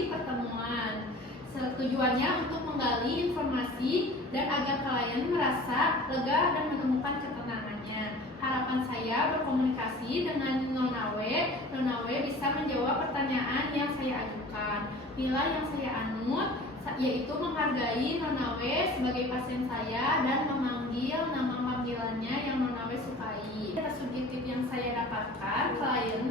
kali pertemuan. Tujuannya untuk menggali informasi dan agar klien merasa lega dan menemukan ketenangannya. Harapan saya berkomunikasi dengan Nona W bisa menjawab pertanyaan yang saya ajukan. Nilai yang saya anut yaitu menghargai Nona W sebagai pasien saya dan memanggil nama panggilannya yang Nona W sukai. Data subjektif yang saya dapatkan, klien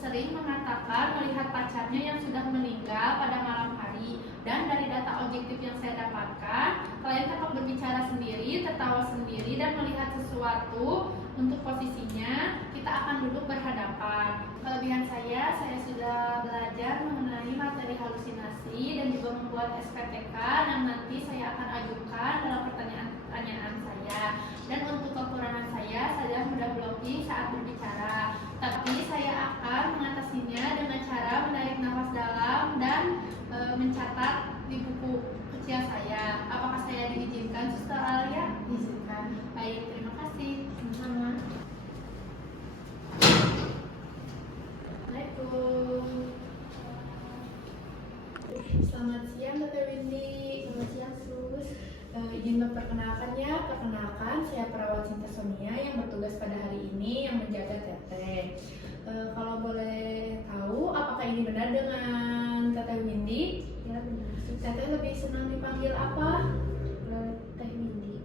sering mengatakan melihat pacarnya yang sudah meninggal pada malam hari. Dan dari data objektif yang saya dapatkan, klien dapat berbicara sendiri, tertawa sendiri, dan melihat sesuatu. Untuk posisinya, kita akan duduk berhadapan. Kelebihan saya sudah belajar mengenai materi halusinasi dan juga membuat SPTK yang nanti saya akan ajukan dalam pertanyaan-pertanyaan saya. Dan untuk kekurangan saya mudah blocking saat berbicara. Tapi saya akan mengatasinya dengan cara menarik nafas dalam dan mencatat di buku kecil saya. Apakah saya diizinkan, Suster Alia? Diizinkan. Baik, terima kasih. Sama-sama. Assalamualaikum. Selamat siang, Teteh Windy. Selamat siang, Sus. Izin memperkenalkan ya. Perkenalkan, saya perawat Sinta Sonia yang bertugas pada hari ini yang menjaga Teteh. Kalau boleh tahu, apakah ini benar dengan Teteh Windy? Ya, benar. Teteh lebih senang dipanggil apa? Teh Windy.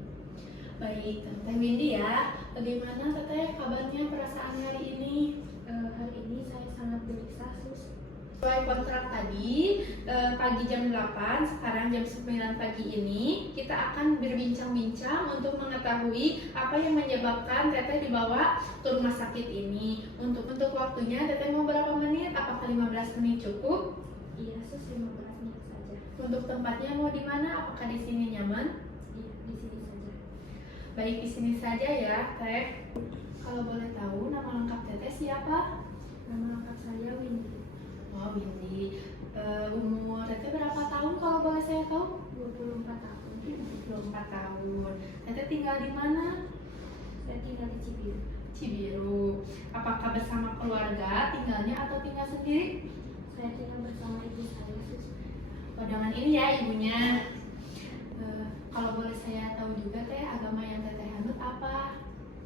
Baik, Teh Windy ya. Bagaimana Teteh kabarnya, perasaan hari ini? Hari ini saya sangat gelisah, Sus. Sesuai kontrak tadi, pagi jam 8, sekarang jam 9 pagi ini, kita akan berbincang-bincang untuk mengetahui apa yang menyebabkan Teteh dibawa ke rumah sakit ini. Untuk waktunya, Teteh mau berapa menit? Apakah 15 menit cukup? Iya, Sus, 15 menit saja. Untuk tempatnya mau di mana? Apakah di sini nyaman? Iya, di sini saja. Baik, di sini saja ya, Teh. Kalau boleh tahu, nama lengkap Teteh siapa? Nama lengkap saya Windy. Oh, Windy. Umur Teteh berapa tahun kalau boleh saya tahu? 24 tahun. 24 tahun. Teteh tinggal di mana? Saya tinggal di Cibiru. Cibiru. Apakah bersama keluarga tinggalnya atau tinggal sendiri? Saya tinggal bersama ibu saya, Sus. Oh, dengan ini ya ibunya. Kalau boleh saya tahu juga Teh, agama yang Teteh anut apa?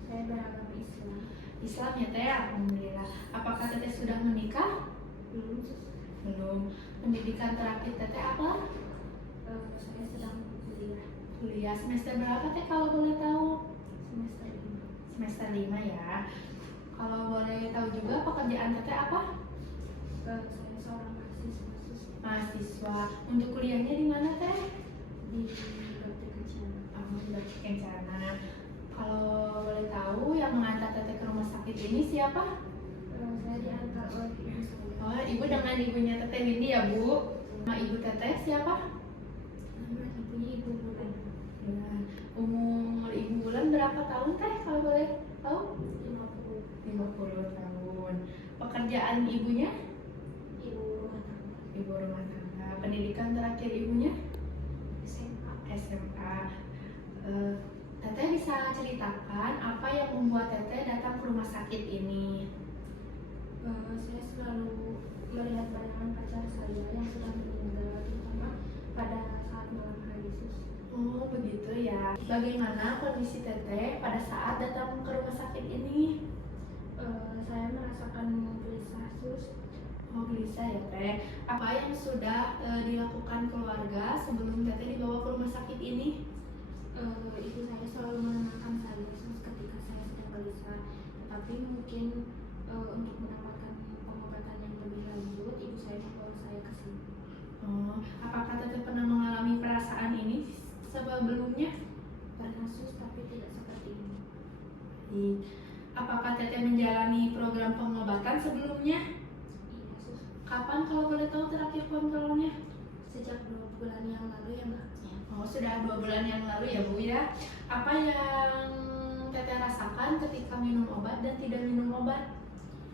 Saya beragama Islam. Islam ya Teh, alhamdulillah. Apakah Teteh sudah menikah? Belum, Sus. Belum. Pendidikan terakhir Teteh apa? Saya sedang kuliah. Kuliah semester berapa Teh kalau boleh tahu? Semester 5. Semester 5 ya. Kalau boleh tahu juga pekerjaan Teteh apa? Saya seorang mahasiswa, Sus. Mahasiswa. Untuk kuliahnya di mana Teh? Di Bakti Kencana. Oh, di Bakti Kencana. Kalau boleh tahu yang mengantar Teteh ke rumah sakit ini siapa? Saya diantar oleh ibu saya. Oh, ibu dengan ibunya Teteh Windy ya, Bu? Nama ibu Teteh siapa? Nama ibunya Ibu Bulan. Umur Ibu Bulan berapa tahun Teh kalau boleh tahu? 50 tahun. Pekerjaan ibunya? Ibu rumah tangga. Ibu rumah tangga. Pendidikan terakhir ibunya? SMA. Teteh bisa ceritakan apa yang membuat Teteh datang ke rumah sakit ini? Saya selalu melihat bayangan pacar saya yang sudah meninggal, terutama pada saat malam hari, Sus. Oh, begitu ya. Bagaimana kondisi Teteh pada saat datang ke rumah sakit ini? Saya merasakan gelisah, Sus. Oh, gelisah ya Teh. Apa yang sudah dilakukan keluarga sebelum Teteh dibawa ke rumah sakit ini? Ibu saya selalu menenangkan saya, Sus, ketika saya sedang gelisah. Tetapi mungkin untuk mendapatkan pengobatan yang lebih lanjut, ibu saya membawa saya ke sini. Oh, apakah Teteh pernah mengalami perasaan ini sebelumnya? Pernah, Sus, tapi tidak seperti ini. Apakah Teteh menjalani program pengobatan sebelumnya? Iya, Sus. Kapan kalau boleh tahu terakhir kontrolnya? Sejak 2 bulan yang lalu ya, Mbak. Oh, sudah 2 bulan yang lalu ya, Bu ya. Apa yang Teteh rasakan ketika minum obat dan tidak minum obat?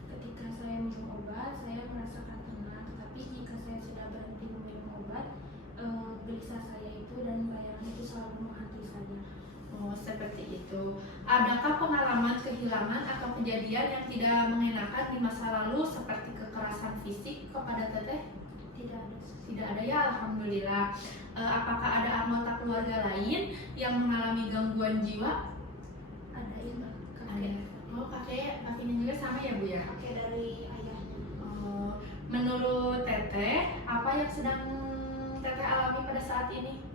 Ketika saya minum obat, saya merasakan tenang. Tetapi jika saya sudah berhenti meminum obat, gelisah saya itu dan bayangan itu selalu menghantui saya. Oh, seperti itu. Adakah pengalaman kehilangan atau kejadian yang tidak mengenakan di masa lalu seperti kekerasan fisik kepada Teteh? Tidak ada sus. Tidak ada ya, alhamdulillah. Apakah ada anggota keluarga lain yang mengalami gangguan jiwa? Ada ibu Ada. kakek. Oh, kakeknya juga sama ya Bu ya? Kakek dari ayahnya. Menurut Teteh, apa yang sedang Teteh alami pada saat ini?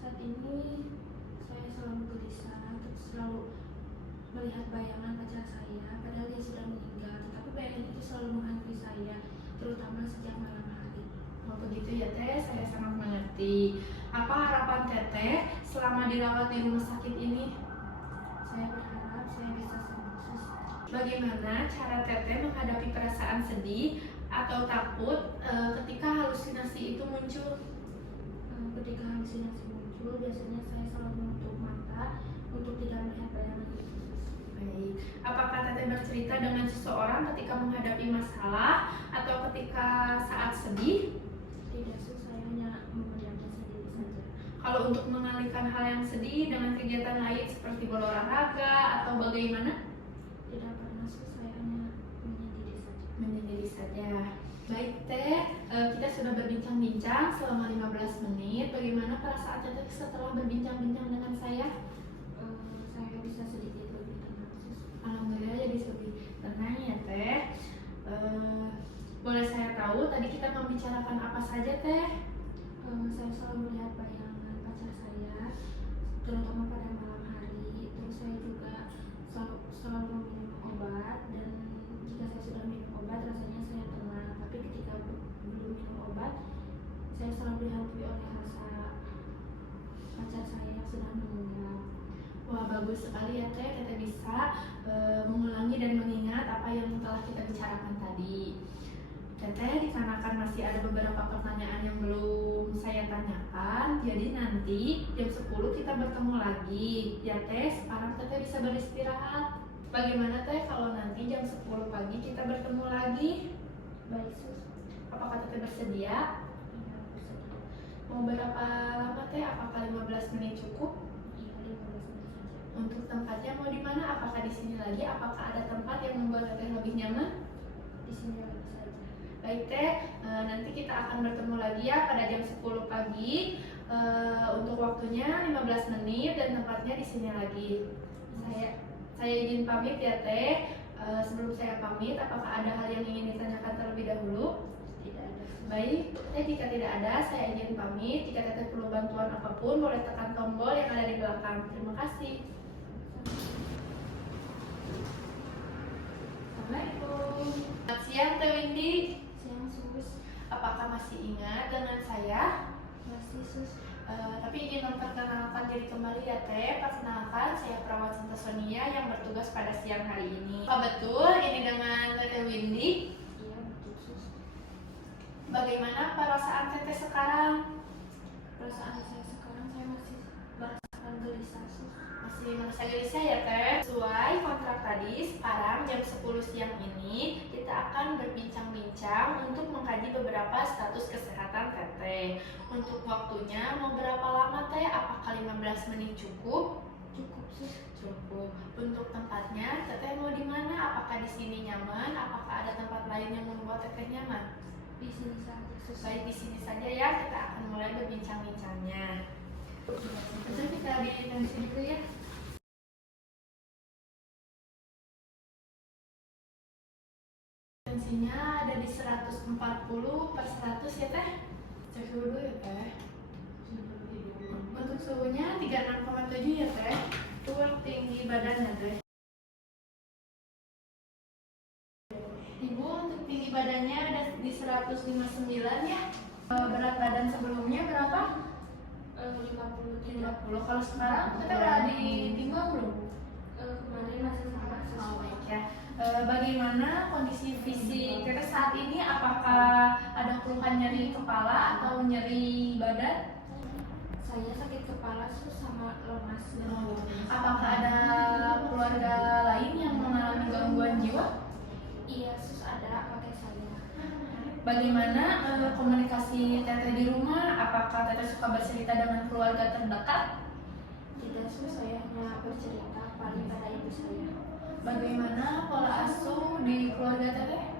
Saat ini saya selalu gelisah, terus selalu melihat bayangan pacar saya, padahal dia sudah meninggal, tetapi bayangan itu selalu menghantui saya, terutama sejak malam hari. Oh begitu ya Teh, saya sangat mengerti. Apa harapan Teteh selama dirawat di rumah sakit ini? Saya berharap saya bisa sembuh sus. Bagaimana cara Teteh menghadapi perasaan sedih atau takut ketika halusinasi itu muncul? Ketika halusinasi muncul, biasanya saya selalu menutup mata untuk tidak melihat bayangan itu sus. Baik. Apakah Teteh bercerita dengan seseorang ketika menghadapi masalah atau ketika saat sedih? Tidak sus, saya hanya memendamnya sendiri saja. Kalau untuk mengalihkan hal yang sedih dengan kegiatan lain seperti berolahraga atau bagaimana? Tidak pernah sus, saya hanya menyendiri saja. Menyendiri saja. Baik Teh, kita sudah berbincang-bincang selama 15 menit. Bagaimana perasaan Teteh setelah berbincang-bincang dengan saya? Saya bisa sedikit lebih tenang sus. Alhamdulillah jadi lebih tenang ya Teh. Boleh saya tahu tadi kita membicarakan apa saja Teh? Saya selalu melihat bayangan pacar saya, terutama pada malam hari. Terus saya juga selalu meminum obat, dan jika saya sudah minum obat rasanya saya tenang. Tapi ketika belum minum obat, saya selalu dihantui oleh rasa pacar saya yang sudah meninggal. Wah bagus sekali ya Teh, Teteh bisa mengulangi dan mengingat apa yang telah kita bicarakan tadi. Teteh, dikarenakan masih ada beberapa pertanyaan yang belum saya tanyakan, jadi nanti jam 10 kita bertemu lagi. Ya Teh, sekarang Teteh bisa beristirahat. Bagaimana Teh kalau nanti jam 10 pagi kita bertemu lagi? Baik sus. Apakah Teteh bersedia? Iya, bersedia. Mau berapa lama Teh? Apakah 15 menit cukup? Iya, 15 menit saja. Untuk tempatnya mau di mana? Apakah di sini lagi? Apakah ada tempat yang membuat Teteh lebih nyaman? Di sini lagi saja. Baik Teh, nanti kita akan bertemu lagi ya pada jam 10 pagi. Untuk waktunya 15 menit dan tempatnya di sini lagi. Saya izin pamit ya Teh. Sebelum saya pamit, apakah ada hal yang ingin ditanyakan terlebih dahulu? Tidak ada. Baik, Teh, jika tidak ada, saya izin pamit. Jika Teteh perlu bantuan apapun, boleh tekan tombol yang ada di belakang. Terima kasih. Assalamualaikum. Selamat siang Teh Windy. Siang sus. Apakah masih ingat dengan saya? Masih sus. Tapi ingin memperkenalkan diri kembali ya Teh. Perkenalkan, saya perawat Sinta Sonia yang bertugas pada siang hari ini. Oh betul, ini dengan Teteh Windy. Iya betul sus. Bagaimana perasaan Teteh sekarang? Perasaan saya sekarang, saya masih merasakan gelisah sus. Masih merasa gelisah ya Teh? Sesuai kontrak tadi, sekarang jam 10 siang ini kita akan berbincang-bincang untuk mengkaji beberapa status kesehatan Teteh. Untuk waktunya mau berapa lama Teh? Apakah 15 menit cukup? Cukup sus. Cukup. Untuk tempatnya, Teteh mau di mana? Apakah di sini nyaman? Apakah ada tempat lain yang membuat Teteh nyaman? Di sini saja sus. Baik, di sini saja ya. Kita akan mulai berbincang-bincangnya. Teteh, kita di tensi dulu ya. Tensinya ada di 140/100 ya Teh. Cek suhu dulu ya Teh. Untuk suhunya 36,7 ya Teh. Untuk tinggi badannya Teh. Ibu untuk tinggi badannya ada di 159 ya. Berat badan sebelumnya berapa? 50. Kalau sekarang kita udah ditimbang belum? Kemarin masih sama sus. Oh baik ya. Bagaimana kondisi fisik Teteh saat ini? Apakah ada keluhan nyeri kepala atau nyeri badan? Saya sakit kepala sus sama lemas dan Apakah ada keluarga lain yang mengalami gangguan jiwa? Iya sus, ada kakek saya. Bagaimana komunikasi Teteh di rumah? Apakah Teteh suka bercerita dengan keluarga terdekat? Tidak sus, saya hanya bercerita paling pada ibu saya. Bagaimana pola asuh di keluarga Teteh?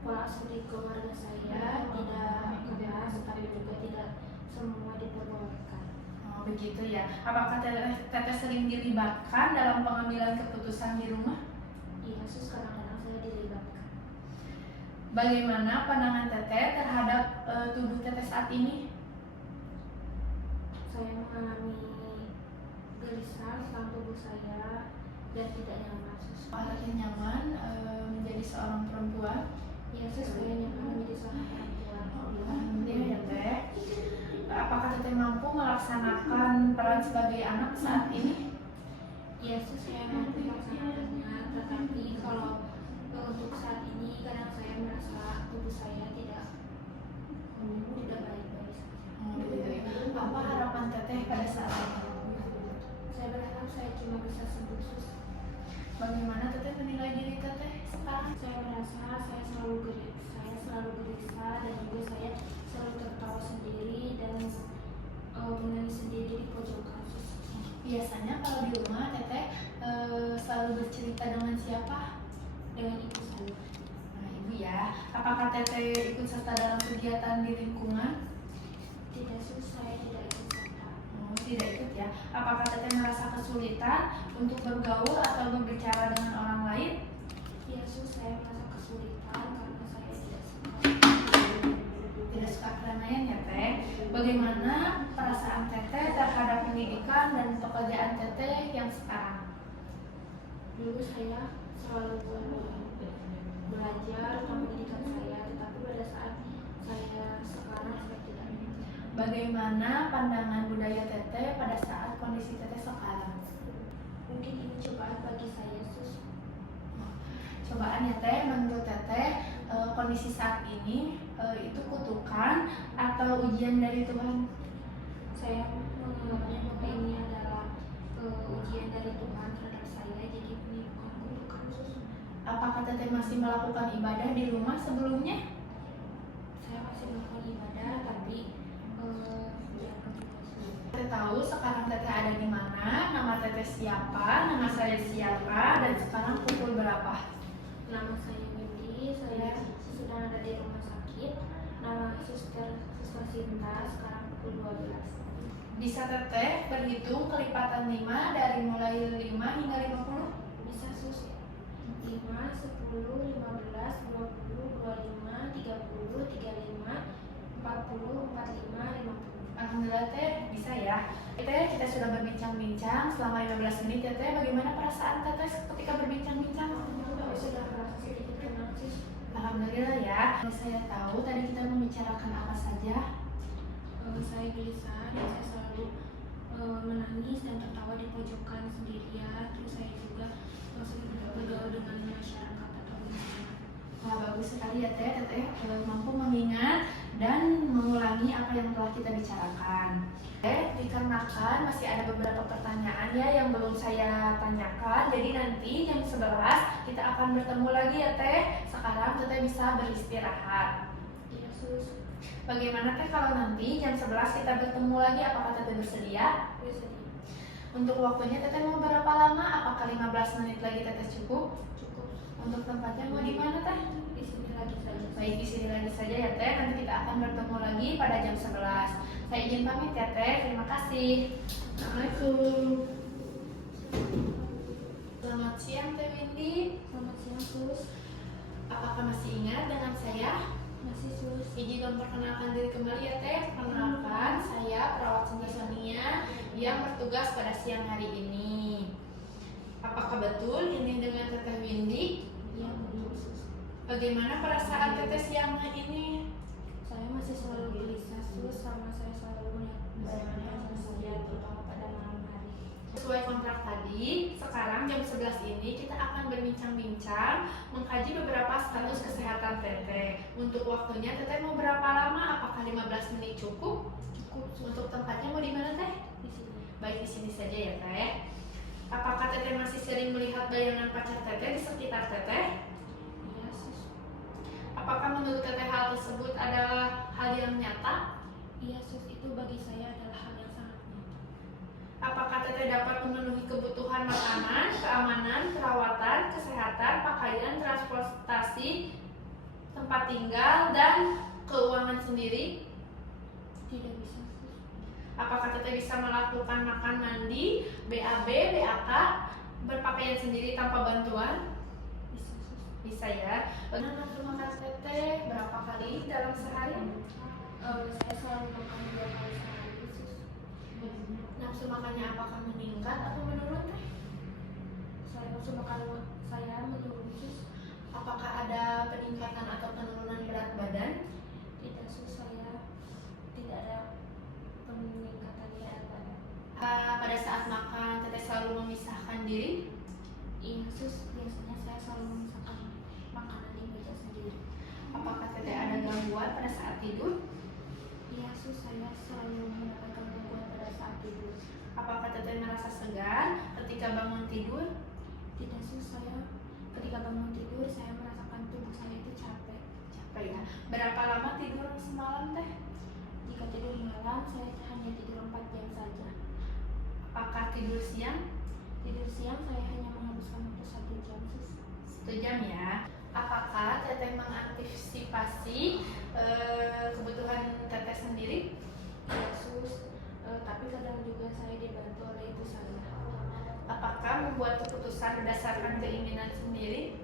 pola asuh di keluarga saya tidak keras, tapi juga tidak semua diperbolehkan. Oh, begitu ya. Apakah teteh sering dilibatkan dalam pengambilan keputusan di rumah? Iya sus, kadang-kadang saya dilibatkan. Bagaimana pandangan teteh terhadap tubuh teteh saat ini? Saya mengalami gelisah tentang tubuh saya dan tidak nyaman sus. Apakah teteh nyaman menjadi seorang perempuan? Iya sus, saya nyaman menjadi seorang perempuan. Alhamdulillah ya teh. Apakah teteh mampu melaksanakan peran sebagai anak saat ini? Iya sus, saya mampu melaksanakannya, tetapi kalau untuk saat ini kadang saya merasa tubuh saya tidak baik-baik saja. Oh, begitu ya. Apa harapan teteh pada saat ini? Saya berharap saya cuma bisa sembuh sus. Bagaimana teteh menilai diri teteh sekarang? Saya merasa saya selalu gelisah dan juga saya selalu tertawa sendiri dan menangis sendiri di pojokan sus. Biasanya kalau di rumah teteh selalu bercerita dengan siapa? Dengan ibu saya. Nah, ibu ya. Apakah teteh ikut serta dalam kegiatan di lingkungan? Tidak sus, saya tidak ikut serta. Oh, tidak ikut ya. Apakah teteh merasa kesulitan untuk bergaul atau berbicara dengan orang lain? Iya sus, saya merasa kesulitan karena saya Tidak suka keramaian ya teh. Bagaimana perasaan teteh terhadap pendidikan dan pekerjaan teteh yang sekarang? dulu saya selalu belajar tentang pendidikan saya, tetapi pada saat saya sekarang saya tidak. Bagaimana pandangan budaya teteh pada saat kondisi teteh sekarang? Mungkin ini cobaan bagi saya sus. Cobaan ya teh, menurut teteh kondisi saat ini itu kutukan atau ujian dari Tuhan? Saya menganggapnya bahwa ini adalah ujian dari Tuhan terhadap saya, jadi ini bukan kutukan sus. Apakah teteh masih melakukan ibadah di rumah sebelumnya? Saya masih melakukan ibadah, tapi Teteh tahu sekarang teteh ada di mana, nama teteh siapa, nama saya siapa, dan sekarang pukul berapa? nama saya Windy, saya sedang ada di rumah sakit. Nama suster Sinta, sekarang pukul 12. Bisa teteh berhitung kelipatan 5 dari mulai 5 hingga 50? Bisa sus. 5, 10, 15, 20, 25, 30, 35, 40, 45, 50. Alhamdulillah teh bisa ya. Teh kita sudah berbincang-bincang selama 15 menit ya teh. Bagaimana perasaan teteh ketika berbincang-bincang? Sudah merasa sedikit tenang sus. Alhamdulillah ya. Saya tahu tadi kita membicarakan apa saja. Saya gelisah dan saya selalu menangis dan tertawa di pojokan sendirian. Terus saya juga sering bergaul dengan masyarakat atau lingkungan. Wah, bagus sekali ya teh. Teteh mampu mengingat dan mengulangi apa yang telah kita bicarakan. Dikarenakan masih ada beberapa pertanyaan ya yang belum saya tanyakan, jadi nanti jam 11 kita akan bertemu lagi ya teh. Sekarang teteh bisa beristirahat. Iya sus. Bagaimana teh kalau nanti jam 11 kita bertemu lagi, apakah teteh bersedia? Bisa Untuk waktunya teteh mau berapa lama? Apakah 15 menit lagi teteh cukup? cukup. Untuk tempatnya mau di mana teh? Di sini lagi saja. Baik, di sini lagi saja ya teh. Nanti kita akan bertemu lagi pada jam 11. Saya izin pamit ya teh. Terima kasih. Assalamualaikum. Selamat siang teh Windy. Selamat siang sus. Apakah masih ingat dengan saya? Masih sus. Izin memperkenalkan diri kembali ya teh. Perkenalkan, saya perawat Sinta Sonia yang bertugas pada siang hari ini. Apakah betul ini dengan teteh Windy? Iya betul sus. Bagaimana perasaan teteh siang ini? Saya masih selalu gelisah sus, sama saya selalu melihat bayangan saya terutama pada malam hari. Sesuai kontrak tadi, sekarang jam 11 ini kita akan berbincang-bincang mengkaji beberapa status kesehatan teteh. Untuk waktunya teteh mau berapa lama? Apakah 15 menit cukup? Cukup sus. Untuk tempatnya mau di mana teh? Di sini. Baik, di sini saja ya teh. Apakah teteh masih sering melihat bayangan pacar teteh di sekitar teteh? Iya sus. Apakah menurut teteh hal tersebut adalah hal yang nyata? Iya sus, itu bagi saya adalah hal yang sangat nyata. Apakah teteh dapat memenuhi kebutuhan makanan, keamanan, perawatan, kesehatan, pakaian, transportasi, tempat tempat tinggal dan keuangan sendiri? Tidak bisa, sus. Apakah teteh bisa melakukan makan mandi, BAB, BAK, berpakaian sendiri tanpa bantuan? Bisa, sus. Bisa ya. Nafsu makan teteh berapa kali dalam sehari? Saya selalu makan 2 kali sehari, sus. Nafsu makannya apakah meningkat atau menurun teh? Nafsu makan saya menurun, sus. Apakah ada peningkatan atau penurunan berat badan? Tidak, sus. Saya tidak ada peningkatan berat badan. Pada saat makan teteh selalu memisahkan diri? Iya, sus. Biasanya saya selalu memisahkan makanan di meja sendiri. Apakah teteh ada gangguan pada saat tidur? Iya, sus. Saya selalu mendapatkan gangguan pada saat tidur. Apakah teteh merasa segan ketika bangun tidur? Tidak, sus. Saya ketika bangun tidur saya merasakan tubuh saya itu capek. Capek ya. Berapa lama tidur semalam teh? Jika tidur malam saya hanya tidur 4 jam saja. Apakah tidur siang? Tidur siang saya hanya menghabiskan waktu 1 jam, sus. 1 jam ya. Apakah teteh mengantisipasi kebutuhan teteh sendiri? Iya, sus. Tapi kadang juga saya dibantu oleh ibu saya. Apakah membuat keputusan berdasarkan keinginan sendiri?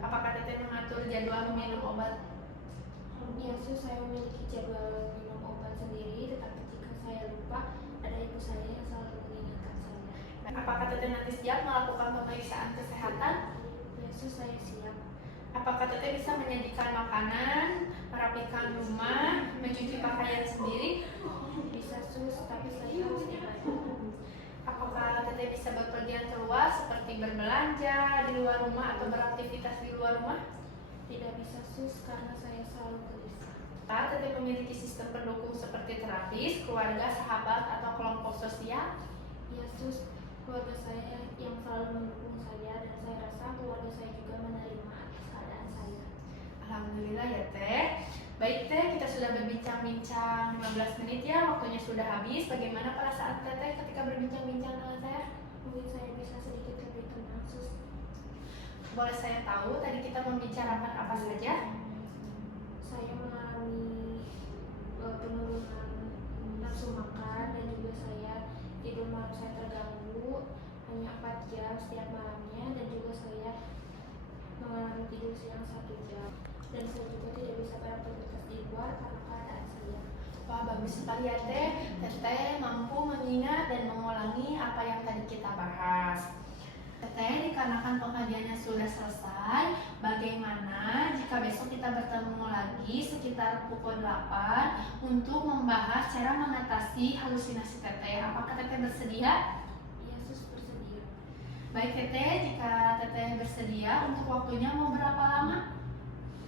Apakah teteh mengatur jadwal minum obat? Iya, sus. Saya memiliki jadwal minum obat sendiri, tetapi jika saya lupa, ada ibu saya yang selalu mengingatkan saya. Apakah teteh nanti siap melakukan pemeriksaan kesehatan? Ya, sus. Saya siap. Apakah teteh bisa menyajikan makanan, merapikan rumah, mencuci pakaian sendiri? Bisa, sus. Tapi saya harus dibantu. Apakah teteh bisa berpergian keluar seperti berbelanja di luar rumah atau beraktivitas di luar rumah? Tidak bisa, sus, karena saya selalu gelisah. Teteh memiliki sistem pendukung seperti terapis, keluarga, sahabat, atau kelompok sosial? Ya, sus. Keluarga saya yang selalu mendukung saya, dan saya rasa keluarga saya juga menerima atas keadaan saya. Alhamdulillah ya teh. Baik teh, kita sudah berbincang-bincang 15 menit ya, waktunya sudah habis. Bagaimana perasaan teteh ketika berbincang-bincang dengan saya? Mungkin saya bisa sedikit lebih tenang, sus. Boleh saya tahu tadi kita membicarakan apa saja? Saya mengalami penurunan nafsu makan, dan juga saya tidur malam saya terganggu hanya 4 jam setiap malamnya, dan juga saya mengalami tidur siang 1 jam, dan saya juga tidak bisa beraktivitas di luar karena keadaan saya. Wah, bagus sekali ya teh. Teteh mampu mengingat dan mengulangi apa yang tadi kita bahas. Teteh, dikarenakan pengajiannya sudah selesai, bagaimana jika besok kita bertemu lagi sekitar pukul 8 untuk membahas cara mengatasi halusinasi teteh? Apakah teteh bersedia? Iya, sus, bersedia. Baik teteh, jika teteh bersedia, untuk waktunya mau berapa lama?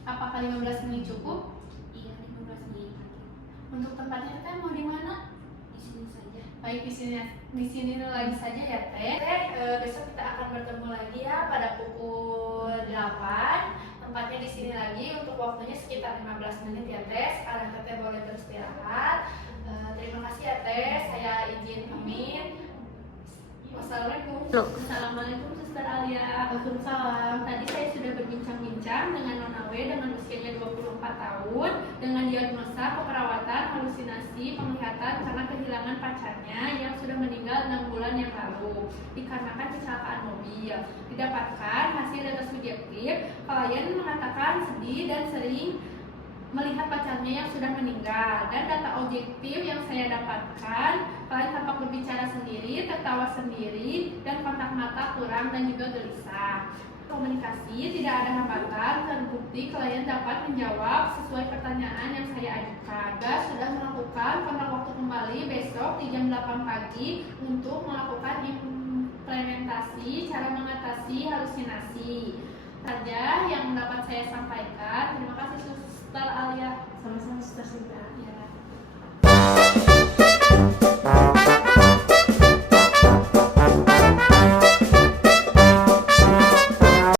Apakah 15 menit cukup? Iya, 15 menit lagi. Untuk tempatnya teteh mau di mana? Di sini saja. Baik, di sini lagi saja ya teh. Besok kita akan bertemu lagi ya pada pukul 8. Tempatnya di sini lagi, untuk waktunya sekitar 15 menit ya teh. Sekarang teteh boleh beristirahat. Terima kasih ya teh. Saya izin pamit. Wassalamualaikum. Assalamualaikum Suster Alia. Waalaikumsalam. Tadi saya sudah berbincang-bincang dengan Nona W dengan usianya 24 tahun dengan diagnosa keperawatan halusinasi penglihatan karena kehilangan pacarnya yang sudah meninggal 6 bulan yang lalu dikarenakan kecelakaan mobil. Didapatkan hasil data subjektif, klien mengatakan sedih dan sering melihat pacarnya yang sudah meninggal, dan data objektif yang saya dapatkan, klien tampak berbicara sendiri, tertawa sendiri, dan kontak mata kurang dan juga gelisah. Komunikasi tidak ada hambatan, terbukti klien dapat menjawab sesuai pertanyaan yang saya ajukan. Dan sudah melakukan kontak waktu kembali besok di jam 8 pagi untuk melakukan implementasi cara mengatasi halusinasi. Saja yang dapat saya sampaikan. Terima kasih Suster Alia. Sama-sama Suster Sinta. Ya.